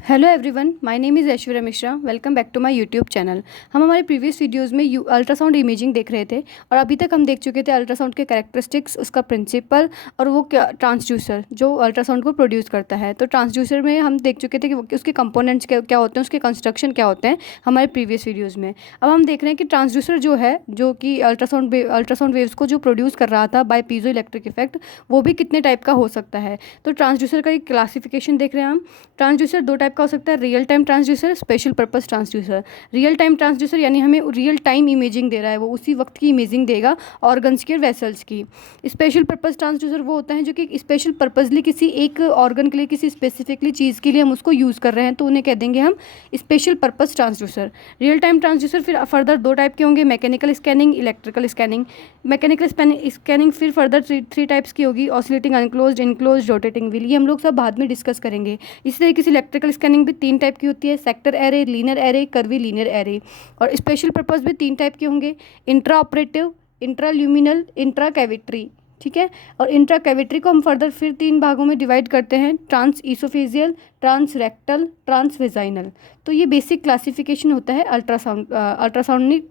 Hello everyone, my name is Aishwarya Mishra. Welcome back to my YouTube channel. हम हमारे previous videos में ultrasound imaging देख रहे थे और अभी तक हम देख चुके थे अल्ट्रासाउंड के कैरेक्टरिस्टिक्स, उसका प्रिंसिपल और वो क्या ट्रांसड्यूसर जो अल्ट्रासाउंड को प्रोड्यूस करता है। तो ट्रांसड्यूसर में हम देख चुके थे कि उसके कंपोनेंट्स क्या होते हैं, उसके कंस्ट्रक्शन क्या होते हैं हमारे प्रीवियस वीडियोज़ में। अब हम देख रहे हैं कि ट्रांसड्यूसर जो है, जो कि अल्ट्रासाउंड वेव्स को जो प्रोड्यूस कर रहा था बाय पीजो इलेक्ट्रिक इफेक्ट, वो भी कितने टाइप का हो सकता है। तो ट्रांसड्यूसर का एक क्लासिफिकेशन देख रहे हैं हम। ट्रांसड्यूसर दो टाइप का हो सकता है, real time transducer, special purpose transducer. Real time transducer यानी हमें रियल टाइम इमेजिंग दे रहा है, वो उसी वक्त की इमेजिंग देगा ऑर्गन्स की और वेसल्स की। स्पेशल पर्पस ट्रांसड्यूसर वो होता है जो कि स्पेशल पर्पसली किसी एक ऑर्गन के लिए, किसी स्पेसिफिकली चीज़ के लिए हम उसको यूज़ कर रहे हैं, तो उन्हें कह देंगे हम special purpose transducer. Real time transducer फिर फर्दर दो टाइप के होंगे, mechanical scanning, electrical scanning. Mechanical scanning फिर फर्दर थ्री टाइप्स की होगी, ऑसिलेटिंग, अनक्लोज्ड, इनक्लोज्ड, रोटेटिंग व्हील। ये हम लोग सब बाद में डिस्कस करेंगे। इसी तरीके से इलेक्ट्रिकल स्कैनिंग भी तीन टाइप की होती है, sector array, linear array, curvi linear array. और स्पेशल पर्पस भी तीन टाइप के होंगे, intra operative, intra luminal, intra cavitary. ठीक है। और इंट्रा कैविट्री को हम फर्दर फिर तीन भागों में डिवाइड करते हैं, trans oesophageal, trans rectal, trans vaginal. तो ये बेसिक क्लासिफिकेशन होता है अल्ट्रासाउंड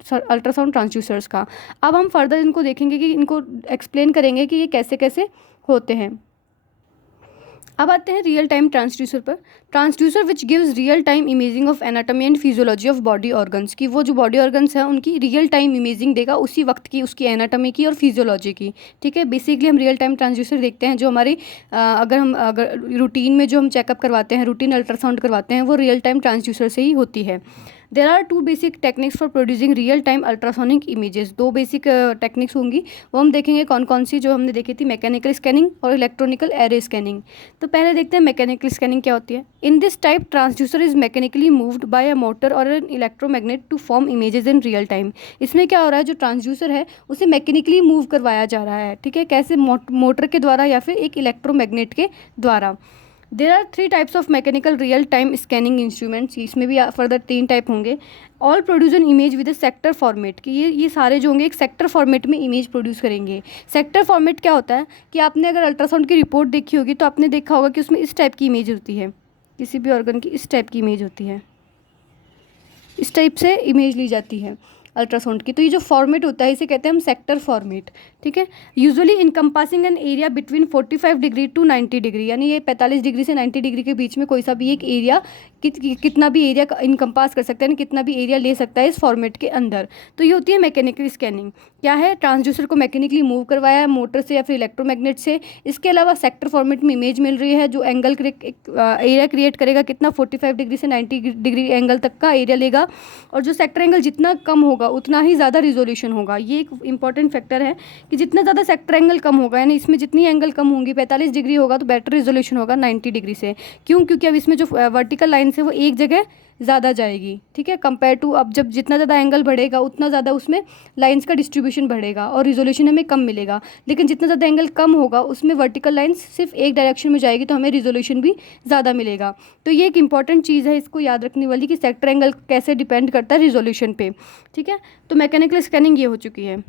ट्रांसड्यूसर्स का। अब हम फर्दर इनको देखेंगे कि इनको एक्सप्लेन करेंगे कि ये कैसे कैसे होते हैं। अब आते हैं रियल टाइम ट्रांसड्यूसर पर। Transducer which gives real time imaging of anatomy and physiology of body organs की, वो जो बॉडी ऑर्गन्स हैं उनकी रियल टाइम इमेजिंग देगा उसी वक्त की, उसकी एनाटॉमी की और फिजियोलॉजी की। ठीक है। बेसिकली हम रियल टाइम ट्रांसड्यूसर देखते हैं जो हमारे अगर रूटीन में जो हम चेकअप करवाते हैं, रूटीन अल्ट्रासाउंड करवाते हैं, वो रियल टाइम ट्रांसड्यूसर से ही होती है। There are two basic techniques for producing real time ultrasonic images. दो बेसिक टेक्निक्स होंगी, वो हम देखेंगे कौन कौन सी, जो हमने देखी थी, मैकेनिकल स्कैनिंग और इलेक्ट्रॉनिकल एरे स्कैनिंग। तो पहले देखते हैं मैकेनिकल स्कैनिंग क्या होती है। In this type transducer is mechanically moved by a motor और an electromagnet to form images in real time. इसमें क्या हो रहा है, जो ट्रांसड्यूसर है उसे मैकेनिकली मूव करवाया जा रहा है। ठीक है। कैसे? मोटर के द्वारा या फिर एक इलेक्ट्रोमैग्नेट के द्वारा। There are three types of mechanical real time scanning instruments. इसमें भी फर्दर तीन टाइप होंगे। All produce an image with a sector format, कि ये सारे जो होंगे एक सेक्टर फॉर्मेट में इमेज प्रोड्यूस करेंगे। सेक्टर फॉर्मेट क्या होता है कि आपने अगर अल्ट्रासाउंड की रिपोर्ट देखी होगी तो आपने देखा होगा कि उसमें इस टाइप की इमेज होती है, किसी भी ऑर्गन की इस टाइप की इमेज होती है, इस टाइप से इमेज ली जाती है अल्ट्रासाउंड की। तो ये जो फॉर्मेट होता है इसे कहते हैं हम सेक्टर फॉर्मेट। ठीक है। Usually encompassing an area between 45 degree to 90 degree, यानी ये 45 डिग्री से 90 डिग्री के बीच में कोई सा भी एक एरिया, कितना भी एरिया इनकम्पास कर सकता है, कितना भी एरिया ले सकता है इस फॉर्मेट के अंदर। तो ये होती है मैकेनिकल स्कैनिंग। क्या है? ट्रांसड्यूसर को मैकेनिकली मूव करवाया है मोटर से या फिर इलेक्ट्रोमैग्नेट से। इसके अलावा सेक्टर फॉर्मेट में इमेज मिल रही है, जो एंगल एरिया क्रिएट करेगा कितना, 45 डिग्री से 90 डिग्री एंगल तक का एरिया लेगा। और जो सेक्टर एंगल जितना कम होगा उतना ही ज़्यादा रिजोल्यूशन होगा। ये एक इंपॉर्टेंट फैक्टर है कि जितना ज़्यादा सेक्टर एंगल कम होगा, यानी इसमें जितनी एंगल कम होंगी, 45 डिग्री होगा तो बेटर रिजोल्यूशन होगा 90 डिग्री से। क्यों? क्योंकि अब इसमें जो वर्टिकल लाइन है वो एक जगह ज़्यादा जाएगी। ठीक है। कंपेयर टू अब जब जितना ज़्यादा एंगल बढ़ेगा उतना ज़्यादा उसमें लाइंस का डिस्ट्रीब्यूशन बढ़ेगा और रिजोल्यूशन हमें कम मिलेगा। लेकिन जितना ज़्यादा एंगल कम होगा उसमें वर्टिकल लाइंस सिर्फ एक डायरेक्शन में जाएगी तो हमें रिजोल्यूशन भी ज़्यादा मिलेगा। तो ये एक इंपॉर्टेंट चीज़ है इसको याद रखने वाली कि सेक्टर एंगल कैसे डिपेंड करता है रिजोल्यूशन पे। ठीक है। तो मैकेनिकल स्कैनिंग ये हो चुकी है।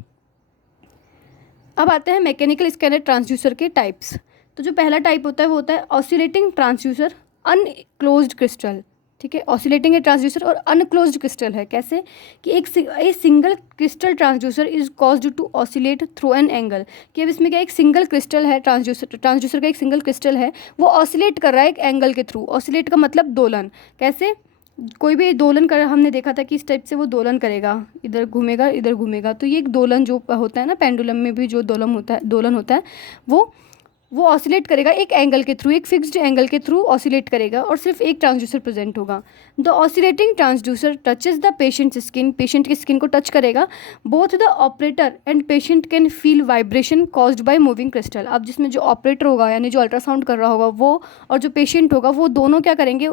अब आते हैं मैकेनिकल स्कैनर ट्रांसड्यूसर के टाइप्स। तो जो पहला टाइप होता है वो होता है ऑसिलेटिंग ट्रांसड्यूसर, अनक्लोज्ड क्रिस्टल। ठीक है। ऑसिलेटिंग है ट्रांसड्यूसर और अनक्लोज्ड क्रिस्टल है। कैसे? कि एक single crystal transducer is caused to oscillate through an angle. कि अब इसमें क्या, एक सिंगल क्रिस्टल है, ट्रांसड्यूसर का एक सिंगल क्रिस्टल है, वो ऑसिलेट कर रहा है एक एंगल के थ्रू। ऑसिलेट का मतलब दोलन। कैसे? कोई भी दोलन कर, हमने देखा था कि इस टाइप से वो दोलन करेगा, इधर घूमेगा इधर घूमेगा। तो ये एक दोलन जो होता है ना, पेंडुलम में भी जो दोलन होता है वो ऑसिलेट करेगा एक एंगल के थ्रू, एक फिक्स्ड एंगल के थ्रू ऑसिलेट करेगा और सिर्फ एक ट्रांसड्यूसर प्रेजेंट होगा। The oscillating transducer touches the patient skin, patient की स्किन को टच करेगा। Both the operator and patient can feel vibration caused by moving crystal. अब जिसमें जो ऑपरेटर होगा यानी जो अल्ट्रासाउंड कर रहा होगा वो, और जो पेशेंट होगा, वो दोनों क्या करेंगे,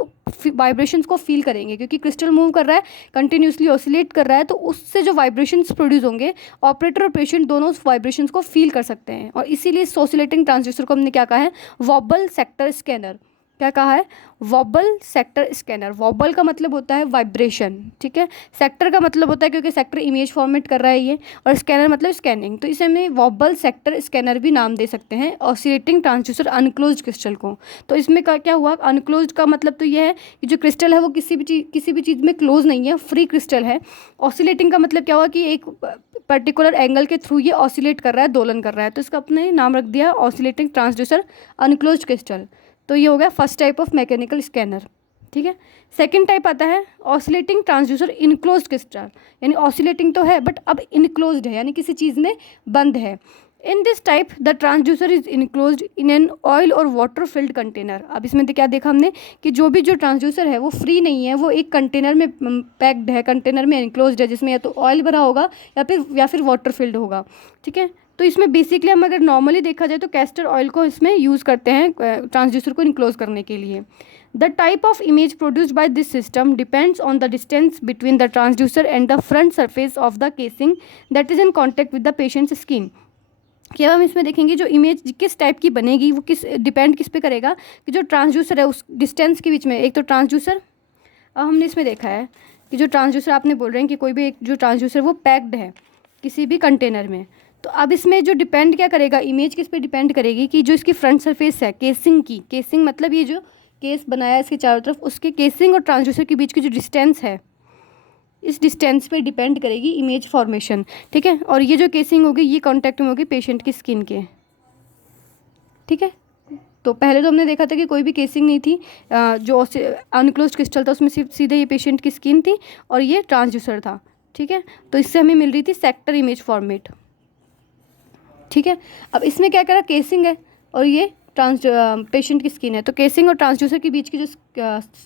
वाइब्रेशंस को फील करेंगे। क्योंकि क्रिस्टल मूव कर रहा है, कंटिन्यूसली ऑसिलेट कर रहा है, तो उससे जो वाइब्रेशंस प्रोड्यूस होंगे, ऑपरेटर और पेशेंट दोनों उस वाइब्रेशंस को फील कर सकते हैं। और इसीलिए इस ऑसिलेटिंग ट्रांसड्यूसर को हमने क्या कहा है, वॉबल सेक्टर स्कैनर। क्या कहा है, वॉबल सेक्टर स्कैनर। वॉबल का मतलब होता है वाइब्रेशन, ठीक है। सेक्टर का मतलब होता है क्योंकि सेक्टर इमेज फॉर्मेट कर रहा है ये, और स्कैनर मतलब स्कैनिंग, तो इसे हमें वॉबल सेक्टर स्कैनर भी नाम दे सकते हैं ऑसिलेटिंग ट्रांसड्यूसर अनक्लोज्ड क्रिस्टल को। तो इसमें क्या हुआ, अनक्लोज्ड का मतलब तो ये है कि जो क्रिस्टल है वो किसी भी चीज़ में क्लोज नहीं है, फ्री क्रिस्टल है। ऑसिलेटिंग का मतलब क्या हुआ कि एक पर्टिकुलर एंगल के थ्रू ये ऑसिलेट कर रहा है, दोलन कर रहा है, तो इसका अपने नाम रख दिया ऑसिलेटिंग ट्रांसड्यूसर अनक्लोज्ड क्रिस्टल। तो ये हो गया first type of mechanical scanner, ठीक है। सेकंड टाइप आता है ऑसिलेटिंग ट्रांसड्यूसर इनक्लोज्ड क्रिस्टल, यानी ऑसिलेटिंग तो है बट अब इनक्लोज्ड है, यानी किसी चीज़ में बंद है। In this type the transducer is enclosed in an oil और वाटर फिल्ड कंटेनर। अब इसमें क्या देखा हमने कि जो ट्रांसड्यूसर है वो फ्री नहीं है, वो एक कंटेनर में पैक्ड है, कंटेनर में इनक्लोज्ड है, जिसमें या तो ऑयल भरा होगा या फिर वाटर फिल्ड होगा, ठीक है। तो इसमें बेसिकली हम अगर नॉर्मली देखा जाए तो कैस्टर ऑयल को इसमें यूज़ करते हैं ट्रांसड्यूसर को इनक्लोज करने के लिए। The type of image produced by this system depends on the distance between the transducer and the front surface of the casing that is in contact with the patients skin. कि अब हम इसमें देखेंगे जो image किस type की बनेगी वो डिपेंड किस पे करेगा कि जो ट्रांसड्यूसर है उस डिस्टेंस के बीच में। एक तो ट्रांसड्यूसर, अब हमने इसमें देखा है कि जो ट्रांसड्यूसर आपने बोल रहे हैं कि कोई भी एक जो ट्रांसड्यूसर वो पैक्ड है किसी भी कंटेनर में, तो अब इसमें जो डिपेंड क्या करेगा, इमेज किस पे डिपेंड करेगी कि जो इसकी फ्रंट सरफेस है केसिंग की, केसिंग मतलब ये जो केस बनाया है इसके चारों तरफ, उसके केसिंग और ट्रांसड्यूसर के बीच की जो डिस्टेंस है, इस डिस्टेंस पे डिपेंड करेगी इमेज फॉर्मेशन, ठीक है। और ये जो केसिंग होगी ये कॉन्टैक्ट में होगी पेशेंट की स्किन के, ठीक है। तो पहले तो हमने देखा था कि कोई भी केसिंग नहीं थी, जो अनक्लोज्ड क्रिस्टल था उसमें सीधे ये पेशेंट की स्किन थी और ये ट्रांसड्यूसर था, ठीक है। तो इससे हमें मिल रही थी सेक्टर इमेज फॉर्मेट, ठीक है। अब इसमें क्या करा, केसिंग है और ये पेशेंट की स्किन है, तो केसिंग और ट्रांसड्यूसर के बीच की जो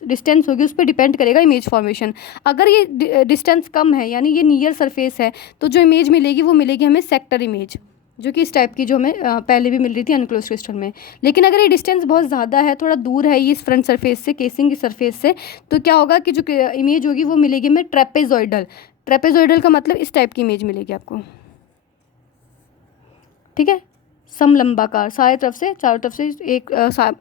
डिस्टेंस होगी उस पर डिपेंड करेगा इमेज फॉर्मेशन। अगर ये डिस्टेंस कम है यानी ये नियर सरफेस है तो जो इमेज मिलेगी वो मिलेगी हमें सेक्टर इमेज, जो कि इस टाइप की जो हमें पहले भी मिल रही थी अनक्लोज्ड क्रिस्टल में। लेकिन अगर ये डिस्टेंस बहुत ज़्यादा है, थोड़ा दूर है ये इस फ्रंट सरफेस से, केसिंग की सरफेस से, तो क्या होगा कि जो इमेज होगी वो मिलेगी हमें ट्रेपेजॉइडल। ट्रेपेजॉइडल का मतलब इस टाइप की इमेज मिलेगी आपको, ठीक है। समलंबाकार, सारे तरफ से चारों तरफ से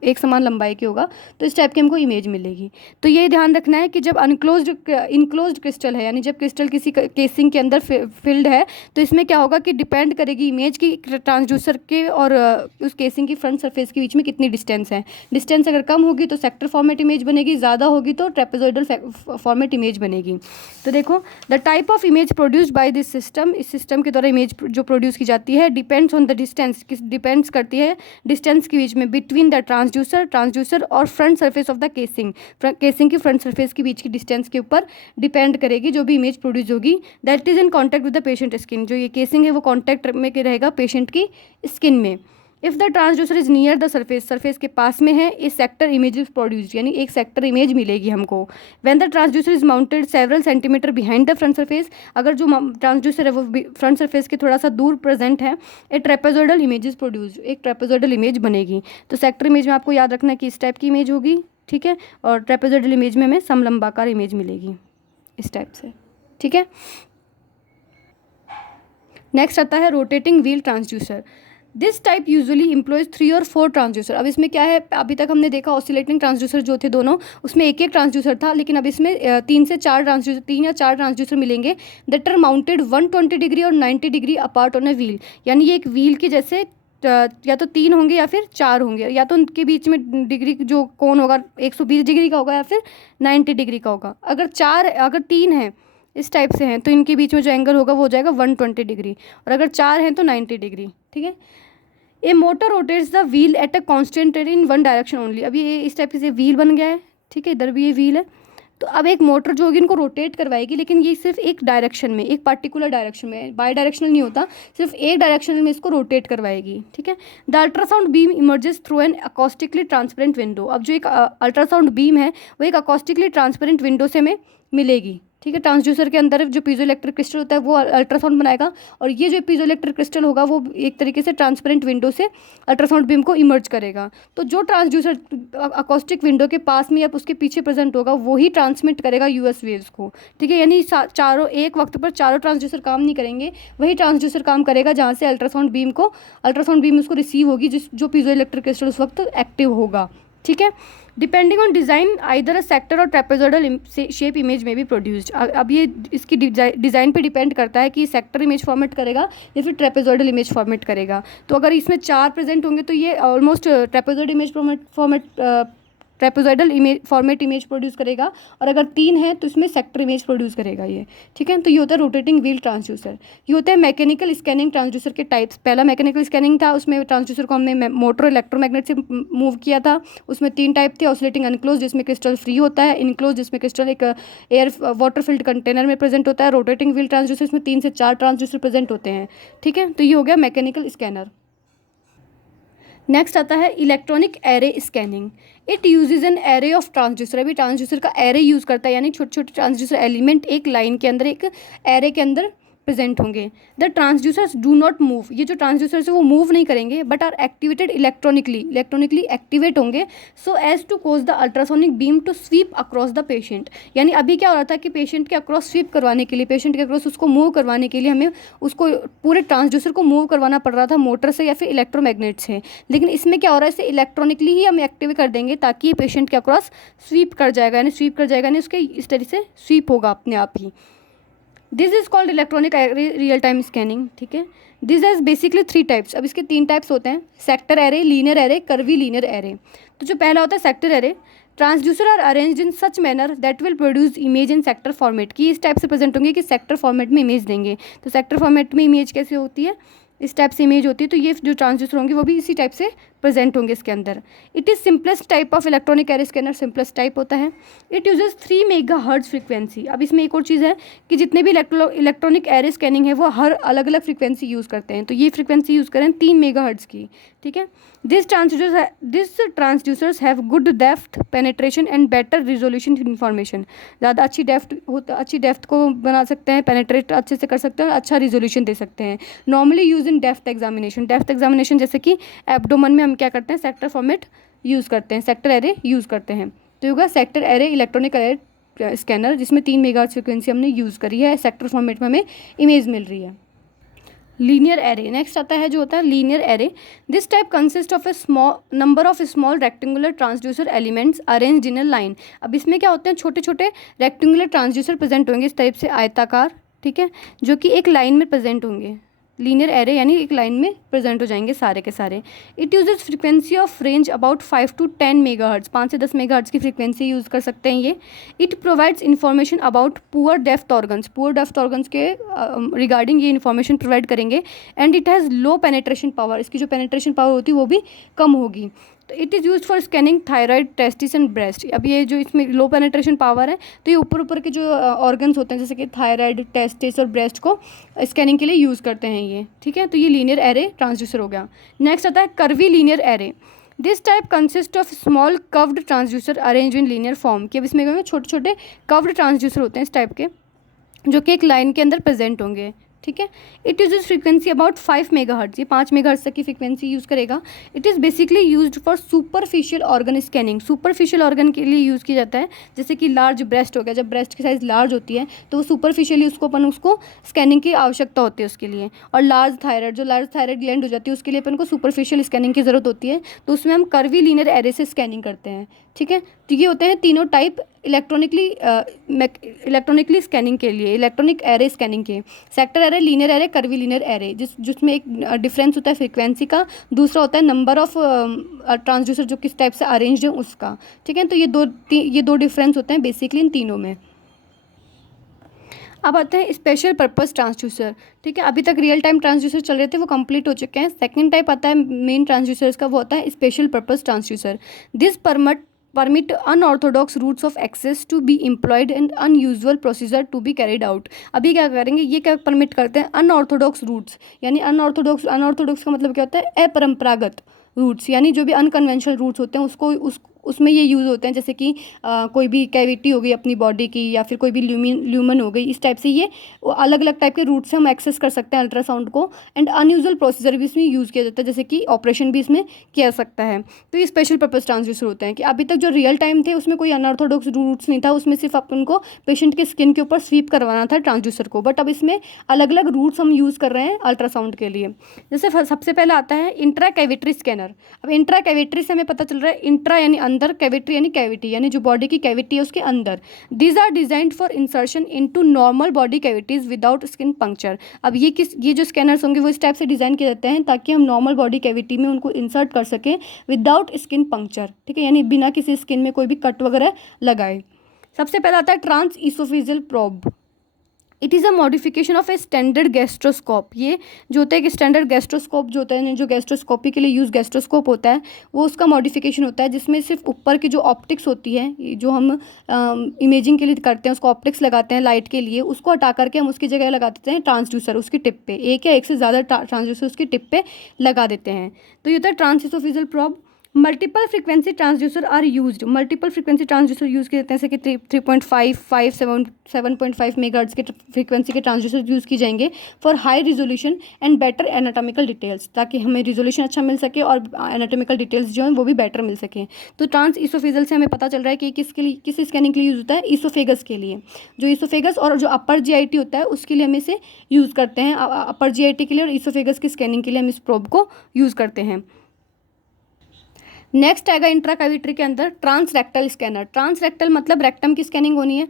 एक समान लंबाई की होगा, तो इस टाइप की हमको इमेज मिलेगी। तो ये ध्यान रखना है कि जब इनक्लोज्ड क्रिस्टल है, यानी जब क्रिस्टल किसी केसिंग के अंदर फिल्ड है, तो इसमें क्या होगा कि डिपेंड करेगी इमेज की ट्रांसड्यूसर के और उस केसिंग की फ्रंट सरफेस के बीच में कितनी डिस्टेंस है। डिस्टेंस अगर कम होगी तो सेक्टर फॉर्मेट इमेज बनेगी, ज़्यादा होगी तो ट्रेपेजॉइडल फॉर्मेट इमेज बनेगी। तो देखो, the type of image produced by this system, इस सिस्टम के द्वारा इमेज जो प्रोड्यूस की जाती है depends on the distance, depends करती है डिस्टेंस के बीच में बिटवीन द ट्रांसड्यूसर और front surface of the casing. Casing की फ्रंट सरफेस के बीच की डिस्टेंस के ऊपर डिपेंड करेगी जो भी इमेज प्रोड्यूस होगी। That is in contact with the patient skin, जो ये केसिंग है वो कॉन्टैक्ट में रहेगा पेशेंट की स्किन में। If the transducer is near the surface के पास में है, इस सेक्टर इमेज इज प्रोड्यूस्ड, यानी एक सेक्टर इमेज मिलेगी हमको। When the transducer is mounted several centimetre behind the front surface, अगर जो ट्रांसड्यूसर है वो फ्रंट सरफेस के थोड़ा सा दूर प्रेजेंट है, ए ट्रेपेजॉइडल इमेज इज प्रोड्यूस्ड, एक ट्रेपेजॉइडल इमेज बनेगी। तो सेक्टर इमेज में आपको याद रखना है कि इस टाइप की इमेज होगी, ठीक है, और ट्रेपेजॉइडल इमेज में हमें समलंबाकार इमेज मिलेगी इस टाइप से, ठीक है। नेक्स्ट आता है rotating wheel transducer. This type usually employees 3 और 4 ट्रांसड्यूसर। अब इसमें क्या है, अभी तक हमने देखा ऑसिलेटिंग ट्रांसड्यूसर जो थे दोनों, उसमें एक ट्रांसड्यूसर था, लेकिन अब इसमें 3 या 4 ट्रांसड्यूसर मिलेंगे दैट आर माउंटेड 120 डिग्री और 90 degree apart on a wheel. यानी ये एक व्हील के जैसे या तो 3 होंगे या फिर 4 होंगे, या तो उनके बीच में डिग्री जो कोण होगा 120 डिग्री का होगा या फिर 90 डिग्री का होगा। अगर 3 हैं इस टाइप से हैं तो इनके बीच में जो एंगल होगा वो हो जाएगा 120 डिग्री, और अगर 4 हैं तो 90 डिग्री, ठीक है। A motor rotates the wheel at a constant in one direction only. अभी ये इस टाइप से व्हील बन गया है, ठीक है, इधर भी ये व्हील है। तो अब एक मोटर जो होगी इनको रोटेट करवाएगी, लेकिन ये सिर्फ एक डायरेक्शन में, एक पर्टिकुलर डायरेक्शन में, बाई डायरेक्शनल नहीं होता, सिर्फ एक डायरेक्शन में इसको रोटेट करवाएगी, ठीक है। The ultrasound beam emerges through an acoustically transparent window. अब जो एक अल्ट्रासाउंड बीम है वो एक अकॉस्टिकली ट्रांसपेरेंट विंडो से हमें मिलेगी, ठीक है। ट्रांसड्यूसर के अंदर जो पीजो इलेक्ट्रिक क्रिस्टल होता है वो अल्ट्रासाउंड बनाएगा, और ये जो पीजो इलेक्ट्रिक क्रिस्टल होगा वो एक तरीके से ट्रांसपेरेंट विंडो से अल्ट्रासाउंड बीम को इमर्ज करेगा। तो जो ट्रांसड्यूसर अकॉस्टिक विंडो के पास में या उसके पीछे प्रेजेंट होगा वही ट्रांसमिट करेगा यूएस वेव्स को, ठीक है। यानी चारों एक वक्त पर चारों ट्रांसड्यूसर काम नहीं करेंगे, वही ट्रांसड्यूसर काम करेगा जहाँ से अल्ट्रासाउंड बीम उसको रिसीव होगी, जो पीजो इलेक्ट्रिक क्रिस्टल उस वक्त एक्टिव होगा, ठीक है। Depending on design either a sector और ट्रेपेजोइडल शेप इमेज में भी प्रोड्यूस्ड। अब ये इसकी डिज़ाइन पे डिपेंड करता है कि सेक्टर इमेज फॉर्मेट करेगा या फिर ट्रेपेजोइडल इमेज फॉर्मेट करेगा। तो अगर इसमें 4 प्रेजेंट होंगे तो ये almost trapezoid image trapezoidal image format image produce करेगा, और अगर 3 है तो इसमें सेक्टर इमेज प्रोड्यूस करेगा ये, ठीक है। तो ये होता है रोटेटिंग व्हील ट्रांसड्यूसर। ये होता है मैकेनिकल स्कैनिंग ट्रांसड्यूसर के टाइप्स। पहला मैकेनिकल स्कैनिंग था, उसमें ट्रांसड्यूसर को हमने मोटर इलेक्ट्रोमैग्नेट से मूव किया था। उसमें 3 टाइप थे, ऑसिलेटिंग अनक्लोज जिसमें क्रिस्टल फ्री होता है, इनक्लोज जिसमें क्रिस्टल एक एयर वाटर फिल्ड कंटेनर में प्रेजेंट होता है, रोटेटिंग व्हील ट्रांसड्यूसर इसमें 3 से 4 ट्रांसड्यूसर प्रेजेंट होते हैं, ठीक है। तो ये हो गया मैकेनिकल स्कैनर। नेक्स्ट आता है electronic array scanning. It uses an array of transducer. अभी ट्रांसड्यूसर का एरे यूज़ करता है, यानी छोटे छोटे ट्रांसड्यूसर एलिमेंट एक लाइन के अंदर, एक एरे के अंदर प्रेजेंट होंगे। The transducers do not move. ये जो ट्रांसड्यूसर्स है वो मूव नहीं करेंगे, but are activated electronically activate होंगे, so as to cause the ultrasonic beam to sweep across the patient. यानी अभी क्या हो रहा था कि पेशेंट के अक्रॉस स्वीप करवाने के लिए, पेशेंट के अक्रॉस उसको मूव करवाने के लिए हमें उसको पूरे ट्रांसड्यूसर को मूव करवाना पड़ रहा था मोटर से या फिर इलेक्ट्रोमैग्नेट से। लेकिन इसमें क्या हो रहा है, इसे इलेक्ट्रॉनिकली ही हम एक्टिव कर देंगे ताकि ये पेशेंट के अक्रॉस स्वीप कर जाएगा, यानी उसके इस तरह से स्वीप होगा अपने आप ही। This is called electronic array real time scanning, ठीक है। This has basically 3 types. अब इसके 3 टाइप्स होते हैं, sector array, linear array, curvi linear array. तो जो पहला होता है sector array, transducer are arranged in such manner that will produce image in sector format. की इस टाइप से प्रेजेंट होंगे कि सेक्टर फॉर्मेट में इमेज देंगे। तो सेक्टर फॉर्मेट में इमेज कैसे होती है, इस टाइप से इमेज होती है। तो ये जो ट्रांसड्यूसर होंगे वो भी इसी टाइप से प्रेजेंट होंगे इसके अंदर। It is simplest type of electronic array scanner, simplest type होता है। It uses 3 megahertz frequency. अब इसमें एक और चीज़ है कि जितने भी इलेक्ट्रॉनिक एरे स्कैनिंग है वो हर अलग अलग फ्रीक्वेंसी यूज़ करते हैं। तो ये फ्रीक्वेंसी यूज़ करें 3 मेगाहर्ट्ज की, ठीक है। This transducers have good depth penetration and better resolution information. ज़्यादा अच्छी डेप्थ को बना सकते हैं, पेनेट्रेट अच्छे से कर सकते हैं और अच्छा रिजोल्यूशन दे सकते हैं। Normally use in depth examination जैसे कि एब्डोमन में हम क्या करते हैं, सेक्टर फॉर्मेट यूज़ करते हैं, सेक्टर एरे यूज़ करते हैं। तो होगा sector array electronic array scanner, जिसमें 3 मेगाहर्ट्ज फ्रीक्वेंसी हमने यूज़ करी है, सेक्टर फॉर्मेट में हमें इमेज मिल रही है। लीनियर एरे नेक्स्ट आता है, जो होता है linear array. This type consist of A small number of small rectangular transducer elements arranged in a line. अब इसमें क्या होते हैं, छोटे छोटे रेक्टेंगुलर ट्रांसड्यूसर प्रेजेंट होंगे इस टाइप से आयताकार, ठीक है, जो कि एक लाइन में प्रेजेंट होंगे। लीनियर एरे यानी एक लाइन में प्रेजेंट हो जाएंगे सारे के सारे। It uses frequency of range about 5 to 10 megahertz, 5 से 10 मेगाहर्ट्ज की फ्रीक्वेंसी यूज़ कर सकते हैं ये। It provides information about poor depth organs के रिगार्डिंग ये इन्फॉर्मेशन प्रोवाइड करेंगे। And it has low penetration power, इसकी जो पेनेट्रेशन पावर होती है वो भी कम होगी। तो it is use for scanning thyroid, testis and breast. अब ये जो इसमें लो पेनेट्रेशन पावर है, तो ये ऊपर के जो ऑर्गन्स होते हैं जैसे कि थायराइड, टेस्टिस और ब्रेस्ट को स्कैनिंग के लिए यूज़ करते हैं ये, ठीक है। तो ये लीनियर एरे ट्रांसड्यूसर हो गया। नेक्स्ट आता है curvy linear array. This type consist of small curved transducer arrange in linear form. कि अब इसमें क्या होंगे, छोटे छोटे कर्व्ड ट्रांसड्यूसर होते हैं इस टाइप के, जो कि एक लाइन के अंदर प्रेजेंट होंगे, ठीक है। It uses frequency about 5 megahertz, ये 5 मेगाहर्ट्ज तक की फ्रीक्वेंसी यूज़ करेगा। It is basically used for superficial organ scanning. Superficial organ के लिए यूज़ किया जाता है, जैसे कि लार्ज ब्रेस्ट हो गया, जब ब्रेस्ट की साइज़ लार्ज होती है तो वो सुपरफिशियली उसको स्कैनिंग की आवश्यकता होती है उसके लिए। और लार्ज थायराइड ग्लैंड हो जाती है उसके लिए अपन को सुपरफिशियल स्कैनिंग की ज़रूरत होती है, तो उसमें हम कर्वी लीनियर एरे से स्कैनिंग करते हैं, ठीक है। तो ये होते हैं तीनों टाइप इलेक्ट्रॉनिकली स्कैनिंग के लिए, इलेक्ट्रॉनिक एरे स्कैनिंग के। Sector array, linear array, curvi linear array, जिसमें एक डिफरेंस होता है फ्रीक्वेंसी का, दूसरा होता है नंबर ऑफ ट्रांसड्यूसर जो किस टाइप से अरेंज्ड है उसका, ठीक है। तो ये दो डिफरेंस होते हैं बेसिकली इन तीनों में। अब आते हैं स्पेशल पर्पस ट्रांसड्यूसर, ठीक है। अभी तक रियल टाइम ट्रांसड्यूसर चल रहे थे, वो कंप्लीट हो चुके हैं। सेकंड टाइप आता है मेन ट्रांसड्यूसर्स का, वो होता है special purpose transducer. This permit unorthodox routes of access to be employed and unusual procedure to be carried out। अभी क्या करेंगे, ये क्या परमिट करते हैं, अनऑर्थोडॉक्स रूट्स। यानी अनऑर्थोडॉक्स का मतलब क्या होता है, अपरंपरागत रूट्स, यानी जो भी अनकन्वेंशनल रूट्स होते हैं उसमें ये यूज़ होते हैं। जैसे कि कोई भी कैविटी हो गई अपनी बॉडी की, या फिर कोई भी ल्यूमन हो गई, इस टाइप से ये अलग अलग टाइप के रूट से हम एक्सेस कर सकते हैं अल्ट्रासाउंड को। एंड अनयूजुअल प्रोसीजर भी इसमें यूज़ किया जाता है, जैसे कि ऑपरेशन भी इसमें किया जा सकता है। तो ये स्पेशल पर्पस ट्रांसड्यूसर होते हैं। कि अभी तक जो रियल टाइम थे उसमें कोई अनऑर्थोडॉक्स रूट्स नहीं था, उसमें सिर्फ अपन को पेशेंट के स्किन के ऊपर स्वीप करवाना था ट्रांसड्यूसर को। बट अब इसमें अलग अलग रूट्स हम यूज़ कर रहे हैं अल्ट्रासाउंड के लिए। जैसे सबसे पहले आता है इंट्रा कैविटरी स्कैनर। अब इंट्रा कैविटरी से हमें पता चल रहा है, इंट्रा यानी अंदर, कैविटी यानी जो बॉडी की कैविटी है उसके अंदर। These are designed for insertion into normal body cavities without skin puncture. अब ये जो स्कैनर्स होंगे वो इस टाइप से डिज़ाइन किए जाते हैं ताकि हम नॉर्मल बॉडी कैविटी में उनको इंसर्ट कर सकें विदाउट स्किन पंक्चर, ठीक है, यानी बिना किसी स्किन में कोई भी कट वगैरह लगाए। सबसे पहला आता है trans oesophageal probe. It is a modification of a standard gastroscope. ये जो होता है कि स्टैंडर्ड गैस्ट्रोस्कोप जो होता है, जो गैस्ट्रोस्कोपी के लिए यूज़ गैस्ट्रोस्कोप होता है, वो उसका मॉडिफिकेशन होता है जिसमें सिर्फ ऊपर की जो ऑप्टिक्स होती है, जो हम इमेजिंग के लिए करते हैं उसको ऑप्टिक्स लगाते हैं लाइट के लिए, उसको हटा करके हम उसकी जगह लगा देते हैं ट्रांसड्यूसर उसकी टिप पे, एक या एक से ज़्यादा ट्रांसड्यूसर उसकी टिप पे लगा देते हैं। तो ये होता है trans oesophageal probe. Multiple frequency transducer are used. Multiple frequency transducer use किए जाते हैं, जैसे कि 3.5, 5, 7.5 मेगाहर्ट्ज़ के फ्रीक्वेंसी के ट्रांसड्यूसर यूज़ किए जाएंगे for high resolution and better anatomical details, ताकि हमें रिजोल्यूशन अच्छा मिल सके और एनाटॉमिकल डिटेल्स जो हैं वो भी बेटर मिल सकें। तो ट्रांस इसोफेजियल से हमें पता चल रहा है कि किसके लिए, किस स्कैनिंग के लिए यूज़ होता है, इसोफेगस के लिए। जो इसोफेगस और जो अपर जीआईटी होता है उसके लिए हम इसे यूज़ करते हैं, अपर जीआईटी के लिए और इसोफेगस की स्कैनिंग के लिए हम इस प्रोब को यूज़ करते हैं। नेक्स्ट आएगा इंट्राकैविटरी के अंदर trans rectal scanner. Trans rectal मतलब रेक्टम की स्कैनिंग होनी है।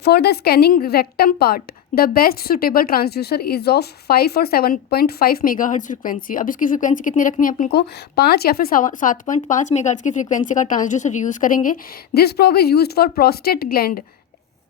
For the scanning rectum part the best suitable transducer is of 5 और 7.5 मेगाहर्ट्ज़ फ्रिक्वेंसी। अब इसकी फ्रिक्वेंसी कितनी रखनी है अपन को, 5 या फिर 7.5 मेगाहर्ट्ज़ की फ्रिक्वेंसी का ट्रांसड्यूसर यूज़ करेंगे। This probe is used for prostate gland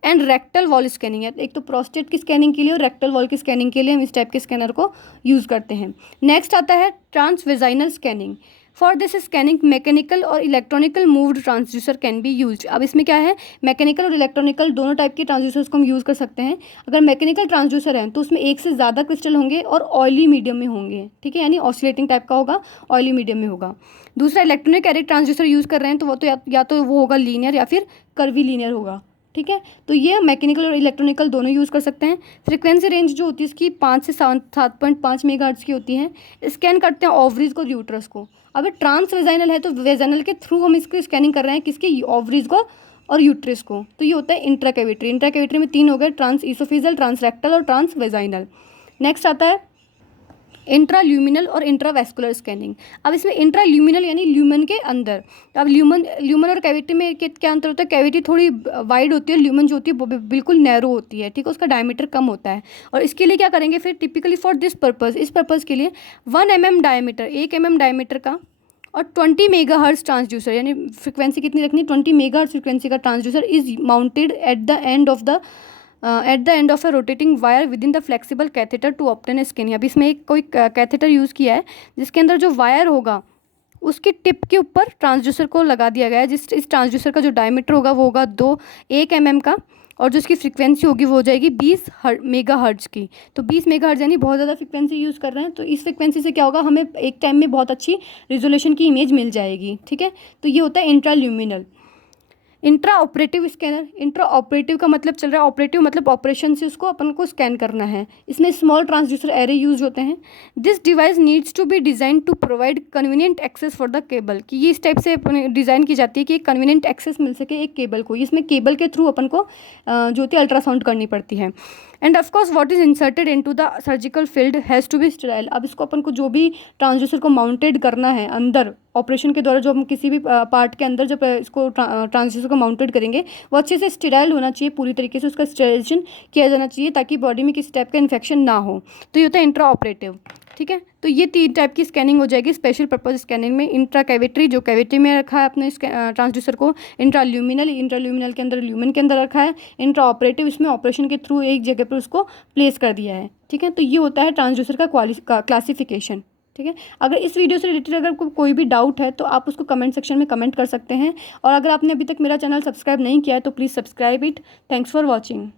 and rectal wall scanning है। एक तो प्रोस्टेट की स्कैनिंग के लिए और रेक्टल वॉल की स्कैनिंग के लिए हम इस टाइप के स्कैनर को यूज़ करते हैं। नेक्स्ट आता है transvaginal scanning. For this scanning mechanical और electronical moved transducer can be used. अब इसमें क्या है, मैकेनिकल और इलेक्ट्रॉनिकल दोनों टाइप के ट्रांसड्यूसर्स को हम यूज़ कर सकते हैं। अगर मैकेनिकल ट्रांसड्यूसर है तो उसमें एक से ज़्यादा क्रिस्टल होंगे और ऑयली मीडियम में होंगे, ठीक है, यानी ऑसिलेटिंग टाइप का होगा, ऑयली मीडियम में होगा। दूसरा इलेक्ट्रॉनिक कैरिक ट्रांसड्यूसर यूज़ कर रहे हैं तो वो तो या तो वो होगा लीनियर या फिर कर्वी लीनियर होगा, ठीक है। तो ये मैकेनिकल और इलेक्ट्रॉनिकल दोनों यूज़ कर सकते हैं। फ्रीक्वेंसी रेंज जो होती है इसकी 5 से 7.5 मेगाहर्ट्ज़ की होती है। स्कैन करते हैं ओवरीज को, यूट्रस को। अब ट्रांस वेजाइनल है तो वेजाइनल के थ्रू हम इसकी स्कैनिंग कर रहे हैं, किसके, ओवरीज को और यूट्रस को। तो ये होता है इंट्राकैविटरी। इंट्राकैविटरी में 3 हो गए, ट्रांस इसोफेजियल, ट्रांस रेक्टल और ट्रांस वेजाइनल। नेक्स्ट आता है इंट्राल्यूमिनल और इंट्रावेस्कुलर स्कैनिंग। अब इसमें इंट्राल्यूमिनल यानी ल्यूमन के अंदर। अब ल्यूमन और कैविटी में क्या अंतर होता है, कैविटी थोड़ी वाइड होती है, ल्यूमन जो होती है वो बिल्कुल नैरो होती है, ठीक है, उसका डायमीटर कम होता है। और इसके लिए क्या करेंगे फिर, टिपिकली फॉर दिस पर्पज़, इस पर्पज़ के लिए 1 mm डायमीटर, 1 mm डायमीटर का और 20 मेगाहर्ट्ज़ ट्रांसड्यूसर, यानी फ्रिक्वेंसी कितनी रखनी है, 20 मेगाहर्ट्ज़ फ्रिक्वेंसी का transducer is mounted at the end of a rotating wire within the flexible catheter to obtain a scanning. अब इसमें एक कोई कैथेटर यूज़ किया है जिसके अंदर जो वायर होगा उसकी टिप के ऊपर ट्रांसड्यूसर को लगा दिया गया है। इस ट्रांसड्यूसर का जो डायमीटर होगा वो होगा 1 mm का और जो इसकी फ्रिक्वेंसी होगी वो हो जाएगी 20 मेगाहर्ट्ज़ की। तो 20 मेगाहर्ट्ज़ यानी बहुत ज़्यादा फ्रिक्वेंसी यूज़ कर रहे हैं, तो इस फ्रिक्वेंसी से क्या होगा, हमें एक टाइम में बहुत अच्छी रिजोल्यूशन की इमेज मिल जाएगी, ठीक है। तो ये होता है intraluminal. Intra operative scanner. Intra operative का मतलब चल रहा है, ऑपरेटिव मतलब ऑपरेशन से उसको अपन को स्कैन करना है। इसमें स्मॉल ट्रांसड्यूसर एरे यूज होते हैं। This device needs to be design to provide convenient access for the cable, कि ये इस टाइप से डिज़ाइन की जाती है कि एक कन्वीनियंट एक्सेस मिल सके एक केबल को। इसमें केबल के थ्रू अपन को जो होती है अल्ट्रासाउंड करनी पड़ती है। And of course what is inserted into the surgical field has to be sterile. अब इसको अपन को जो भी ट्रांसड्यूसर को माउंटेड करना है अंदर ऑपरेशन के द्वारा, जो हम किसी भी पार्ट के अंदर जब इसको ट्रांसड्यूसर को माउंटेड करेंगे वो अच्छे से स्टेराइल होना चाहिए, पूरी तरीके से उसका स्टेराइजेशन किया जाना चाहिए ताकि बॉडी में किसी टाइप का इन्फेक्शन ना हो। तो ये होता है इंट्रा ऑपरेटिव, ठीक है। तो ये 3 टाइप की स्कैनिंग हो जाएगी स्पेशल पर्पज स्कैनिंग में। इंट्रा कैविटरी, जो कैविटी में रखा है अपने ट्रांसड्यूसर को। इंट्राल्यूमिनल के अंदर, ल्यूमन के अंदर रखा है। इंट्रा ऑपरेटिव, इसमें ऑपरेशन के थ्रू एक जगह पर उसको प्लेस कर दिया है, ठीक है। तो ये होता है ट्रांसड्यूसर का क्लासिफिकेशन, ठीक है। अगर इस वीडियो से रिलेटेड अगर कोई भी डाउट है तो आप उसको कमेंट सेक्शन में कमेंट कर सकते हैं। और अगर आपने अभी तक मेरा चैनल सब्सक्राइब नहीं किया है तो please subscribe it. Thanks for watching.